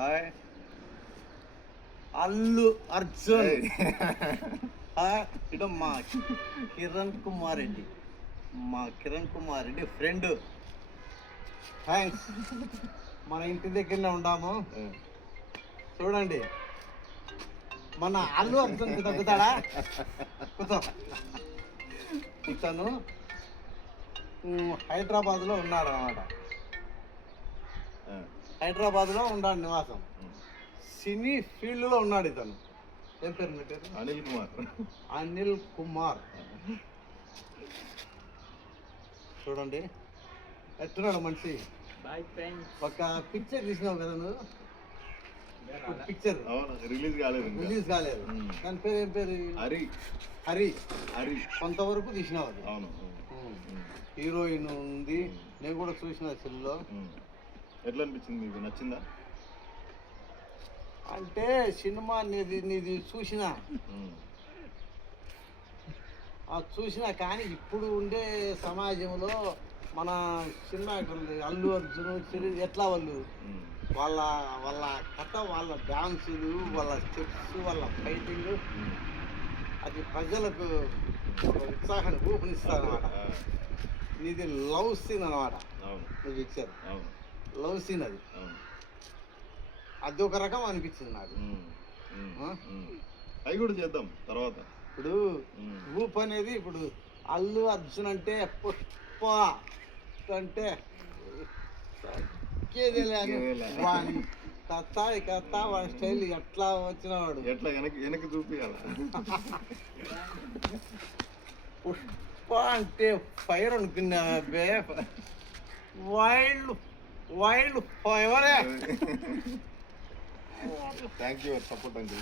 Hi Allu Arjun. ఇటు మా Kiran Kumar Reddy friend. Thanks. మన ఇంటి దగ్గరనే ఉన్నాము. చూడండి, మన అల్లు అర్జున్కి తగ్గుతాడా? ఇతను హైదరాబాద్లో ఉన్నాడు అన్నమాట. హైదరాబాద్లో ఉన్నాడు నివాసం. సినీ ఫీల్డ్లో ఉన్నాడు ఇతను. ఏం పేరు మీ పేరు? అనిల్ కుమార్. చూడండి ఎట్టున్నాడు మనిషి. ఒక పిక్చర్ తీసినావు కదా నువ్వు? పిక్చర్ రిలీజ్ కాలేదు. దాని పేరు ఏం పేరు? హరి. కొంతవరకు తీసినావు అది. హీరోయిన్ ఉంది, నేను కూడా చూసిన సెల్లో. ఎట్లా అనిపించింది మీకు? నచ్చిందా? అంటే సినిమా నీది చూసినా కానీ ఇప్పుడు ఉండే సమాజంలో మన సినిమా అల్లు అర్జున్ ఎట్లా వాళ్ళ కథ, వాళ్ళ డాన్సులు, వాళ్ళ స్టెప్స్, వాళ్ళ ఫైటింగ్, అది ప్రజలకు ఉత్సాహాన్ని ఊపినిస్తుంది అనమాట. నీది లవ్ సీన్ అనమాట. నువ్వు పిక్చర్ లవ్ సీన్ అది ఒక రకం అనిపించింది నాకు. అవి కూడా చేద్దాం తర్వాత. ఇప్పుడు ఊప్ అనేది, ఇప్పుడు అల్లు అర్జున్ అంటే పుష్ప అంటే వాడి కథ వాడి స్టైల్ ఎట్లా వచ్చినవాడు, ఎట్లా వెనక్కి చూపియాల. పుష్ప అంటే ఫైర్ అనుకున్నా. Wild fire. Thank you support అండి.